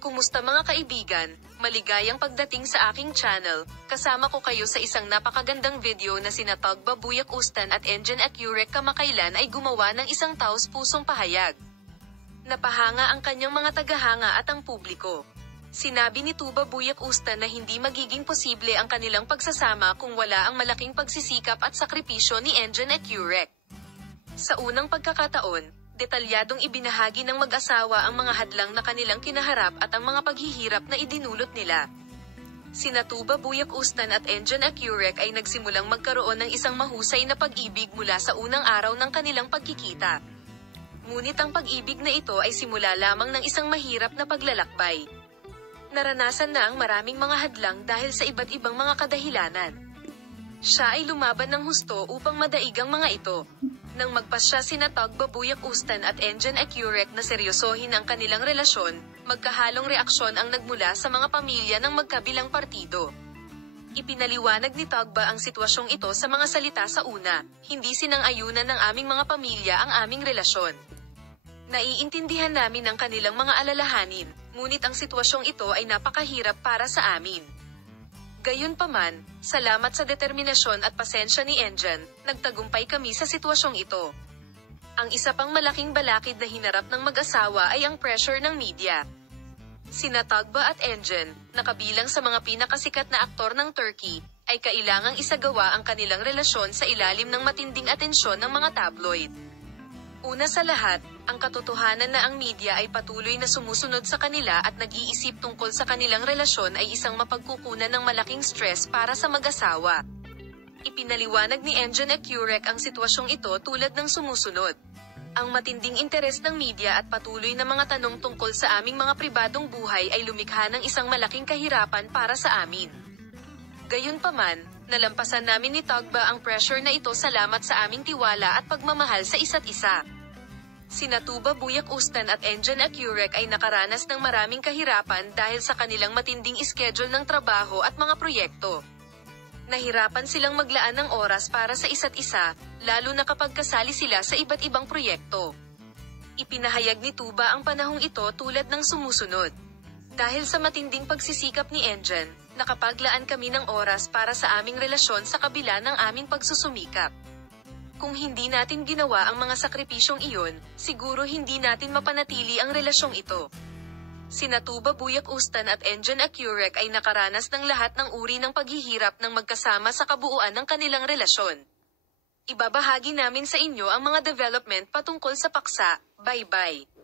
Kumusta mga kaibigan? Maligayang pagdating sa aking channel. Kasama ko kayo sa isang napakagandang video na sina Tagba Buyak Ustan at Engine Accurec kamakailan ay gumawa ng isang taos-pusong pahayag. Napahanga ang kanyang mga tagahanga at ang publiko. Sinabi ni Tuba Buyak Ustan na hindi magiging posible ang kanilang pagsasama kung wala ang malaking pagsisikap at sakripisyo ni Engine Accurec. Sa unang pagkakataon, detalyadong ibinahagi ng mag-asawa ang mga hadlang na kanilang kinaharap at ang mga paghihirap na idinulot nila. Sina Tuba Buyak Ustan at Engine Accurec ay nagsimulang magkaroon ng isang mahusay na pag-ibig mula sa unang araw ng kanilang pagkikita. Ngunit ang pag-ibig na ito ay simula lamang ng isang mahirap na paglalakbay. Naranasan na ang maraming mga hadlang dahil sa iba't ibang mga kadahilanan. Siya ay lumaban ng husto upang madaig ang mga ito. Nang magpasya sina Tagba Buyak Ustan at Engine Accurec na seryosohin ang kanilang relasyon, magkahalong reaksyon ang nagmula sa mga pamilya ng magkabilang partido. Ipinaliwanag ni Tagba ang sitwasyong ito sa mga salita sa una, "Hindi sinang-ayunan ng aming mga pamilya ang aming relasyon. Naiintindihan namin ang kanilang mga alalahanin, ngunit ang sitwasyong ito ay napakahirap para sa amin. Gayunpaman, salamat sa determinasyon at pasensya ni Engine, nagtagumpay kami sa sitwasyong ito." Ang isa pang malaking balakid na hinarap ng mag-asawa ay ang pressure ng media. Sina Tagba at Engine, na kabilang sa mga pinakasikat na aktor ng Turkey, ay kailangang isagawa ang kanilang relasyon sa ilalim ng matinding atensyon ng mga tabloid. Una sa lahat, ang katotohanan na ang media ay patuloy na sumusunod sa kanila at nag-iisip tungkol sa kanilang relasyon ay isang mapagkukunan ng malaking stress para sa mag-asawa. Ipinaliwanag ni Engine Accurec ang sitwasyong ito tulad ng sumusunod. "Ang matinding interes ng media at patuloy na mga tanong tungkol sa aming mga pribadong buhay ay lumikha ng isang malaking kahirapan para sa amin. Gayunpaman, nalampasan namin ni Tagba ang pressure na ito salamat sa aming tiwala at pagmamahal sa isa't isa." Sina Tuba Buyak Ustan at Engine Accurec ay nakaranas ng maraming kahirapan dahil sa kanilang matinding schedule ng trabaho at mga proyekto. Nahirapan silang maglaan ng oras para sa isa't isa, lalo na kapag kasali sila sa iba't ibang proyekto. Ipinahayag ni Tuba ang panahong ito tulad ng sumusunod. "Dahil sa matinding pagsisikap ni Engine, nakapaglaan kami ng oras para sa aming relasyon sa kabila ng aming pagsusumikap. Kung hindi natin ginawa ang mga sakripisyong iyon, siguro hindi natin mapanatili ang relasyong ito." Sina Tuba Buyak Ustan at Engine Accurec ay nakaranas ng lahat ng uri ng paghihirap ng magkasama sa kabuuan ng kanilang relasyon. Ibabahagi namin sa inyo ang mga development patungkol sa paksa. Bye-bye!